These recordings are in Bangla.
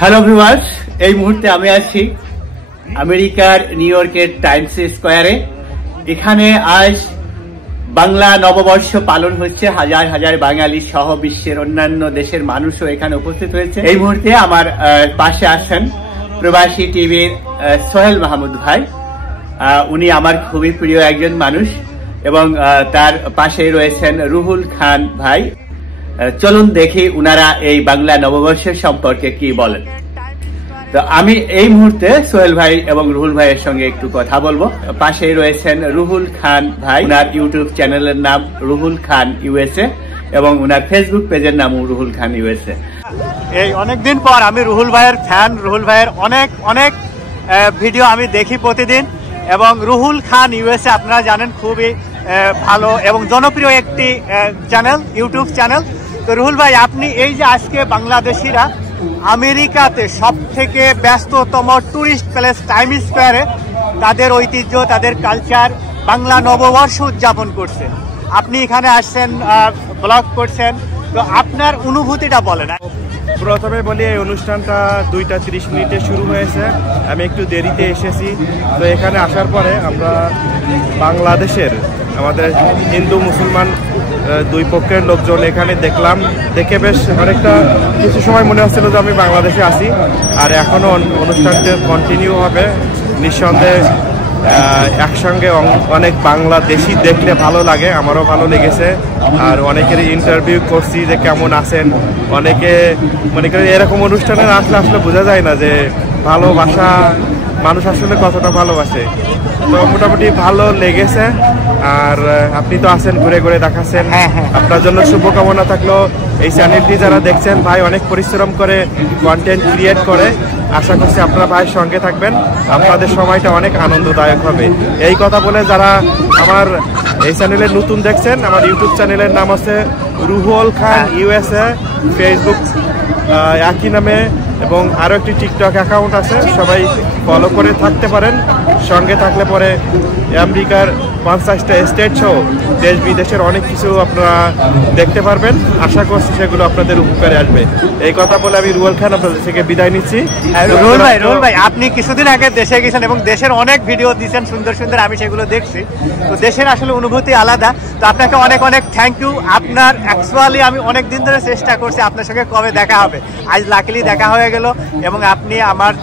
হ্যালো ভিউয়ার্স, এই মুহূর্তে আমি আছি আমেরিকার নিউ ইয়র্কের টাইমস স্কয়ারে। এখানে আজ বাংলা নববর্ষ পালন হচ্ছে। হাজার হাজার বাঙালি সহ বিশ্বের অন্যান্য দেশের মানুষও এখানে উপস্থিত হয়েছে। এই মুহূর্তে আমার পাশে আছেন প্রবাসী টিভির সোহেল মাহমুদ ভাই। উনি আমার খুবই প্রিয় একজন মানুষ এবং তার পাশেই রয়েছেন রুহুল খান ভাই। চলুন দেখি উনারা এই বাংলা নববর্ষের সম্পর্কে কি বলেন। তো আমি এই মুহূর্তে সোহেল ভাই এবং রুহুল ভাইয়ের সঙ্গে একটু কথা বলবো। পাশেই রয়েছেন রুহুল খান ভাই। উনার ইউটিউব চ্যানেলের নাম রুহুল খান ইউএসএ এবং উনার ফেসবুক পেজের নাম রুহুল খান ইউএসএ। এই অনেকদিন পর আমি রুহুল ভাইয়ের ফ্যান। রুহুল ভাইয়ের অনেক অনেক ভিডিও আমি দেখি প্রতিদিন এবং রুহুল খান ইউএসএ আপনারা জানেন খুবই ভালো এবং জনপ্রিয় একটি চ্যানেল, ইউটিউব চ্যানেল। তো রুহুল ভাই, আপনি এই যে আজকে বাংলাদেশিরা আমেরিকাতে সব থেকে ব্যস্ততম টুরিস্ট প্লেস টাইম স্কয়ারে তাদের ঐতিহ্য, তাদের কালচার, বাংলা নববর্ষ উদযাপন করছে, আপনি এখানে আসছেন, ব্লগ করছেন, তো আপনার অনুভূতিটা বলেন। প্রথমে বলি, এই অনুষ্ঠানটা 2:30 শুরু হয়েছে। আমি একটু দেরিতে এসেছি। তো এখানে আসার পরে আমরা বাংলাদেশের আমাদের হিন্দু মুসলমান দুই পক্ষের লোকজন এখানে দেখলাম। দেখে বেশ অনেকটা কিছু সময় মনে হচ্ছিল যে আমি বাংলাদেশে আছি। আর এখনও অনুষ্ঠানটা কন্টিনিউ হবে নিঃসন্দেহে। একসঙ্গে অনেক বাংলাদেশি দেখলে ভালো লাগে, আমারও ভালো লেগেছে। আর অনেকেরই ইন্টারভিউ করছি যে কেমন আছেন। অনেকে মনে করি এরকম অনুষ্ঠানে আসলে বোঝা যায় না যে ভালোবাসা মানুষ আসলে কতটা ভালোবাসে। তো মোটামুটি ভালো লেগেছে। আর আপনি তো আছেন, ঘুরে ঘুরে দেখাচ্ছেন, আপনার জন্য শুভকামনা থাকলো। এই চ্যানেলটি যারা দেখছেন, ভাই অনেক পরিশ্রম করে কন্টেন্ট ক্রিয়েট করে। আশা করছি আপনারা ভাইয়ের সঙ্গে থাকবেন, আপনাদের সময়টা অনেক আনন্দদায়ক হবে। এই কথা বলে যারা আমার এই চ্যানেলে নতুন দেখছেন, আমার ইউটিউব চ্যানেলের নাম আছে রুহুল খান ইউএসএ, ফেসবুক একই নামে এবং আরও একটি টিকটক অ্যাকাউন্ট আছে, সবাই ফলো করে থাকতে পারেন। সঙ্গে থাকলে পরে আমেরিকার 50টা স্টেট সহ দেশ বিদেশের অনেক কিছু আপনারা দেখতে পারবেন। আশা করছি সেগুলো আপনাদের উপকারে আসবে। এই কথা বলে আমি রুহুল খান আপনাদের থেকে বিদায় নিচ্ছি। রুহুল ভাই, আপনি কিছুদিন আগে দেশে গেছেন এবং দেশের অনেক ভিডিও দিয়েছেন সুন্দর সুন্দর, আমি সেগুলো দেখছি। তো দেশের আসলে অনুভূতি আলাদা। তো আপনাকে অনেক অনেক থ্যাংক ইউ। আপনার অ্যাকচুয়ালি আমি অনেক দিন ধরে চেষ্টা করছি আপনার সঙ্গে কবে দেখা হবে, আজ লাকিলি দেখা হয়ে গেল এবং আপনি আমার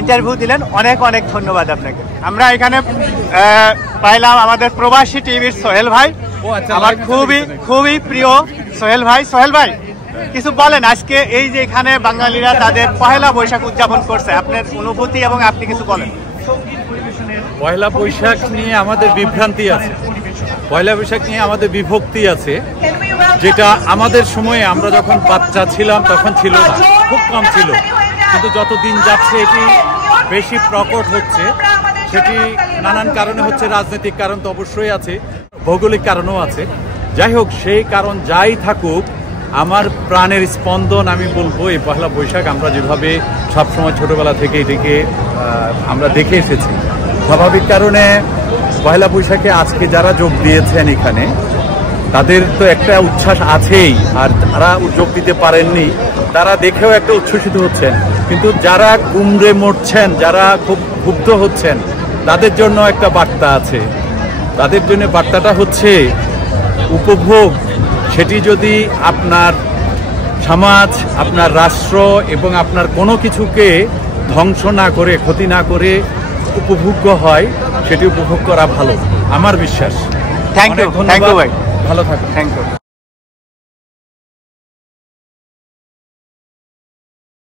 ইন্টারভিউ দিলেন। অনেক অনেক ধন্যবাদ আপনাকে। আমরা এখানে পাইলাম আমাদের প্রবাসী টিভির সোহেল ভাই, আমার খুবই খুবই প্রিয় সোহেল ভাই। সোহেল ভাই, কিছু বলেন, আজকে এই যে এখানে বাঙালিরা তাদের পহেলা বৈশাখ উদযাপন করছে, আপনার অনুভূতি এবং আপনি কিছু বলেন। পয়লা বৈশাখ নিয়ে আমাদের বিভ্রান্তি আছে, পয়লা বৈশাখ নিয়ে আমাদের বিভক্তি আছে, যেটা আমাদের সময়ে আমরা যখন বাচ্চা ছিলাম তখন ছিল না, খুব কম ছিল। কিন্তু যত দিন যাচ্ছে এটি বেশি প্রকট হচ্ছে। সেটি নানান কারণে হচ্ছে, রাজনৈতিক কারণ তো অবশ্যই আছে, ভৌগোলিক কারণও আছে। যাই হোক, সেই কারণ যাই থাকুক, আমার প্রাণের স্পন্দন আমি বলবো এই পয়লা বৈশাখ। আমরা যেভাবে সবসময় ছোটবেলা থেকে এটিকে আমরা দেখে এসেছি, স্বাভাবিক কারণে পয়লা বৈশাখে আজকে যারা যোগ দিয়েছেন এখানে, তাদের তো একটা উচ্ছ্বাস আছেই। আর যারা যোগ দিতে পারেননি তারা দেখেও একটা উচ্ছ্বসিত হচ্ছেন। কিন্তু যারা কুমড়ে মরছেন, যারা খুব ক্ষুব্ধ হচ্ছেন, তাদের জন্য একটা বার্তা আছে। তাদের জন্য বার্তাটা হচ্ছে উপভোগ। সেটি যদি আপনার সমাজ, আপনার রাষ্ট্র এবং আপনার কোনো কিছুকে ধ্বংস না করে, ক্ষতি না করে উপভোগ্য হয়, সেটি উপভোগ করা ভালো, আমার বিশ্বাস। থ্যাংক ইউ ভাই, ভালো থাকুন। Thank you.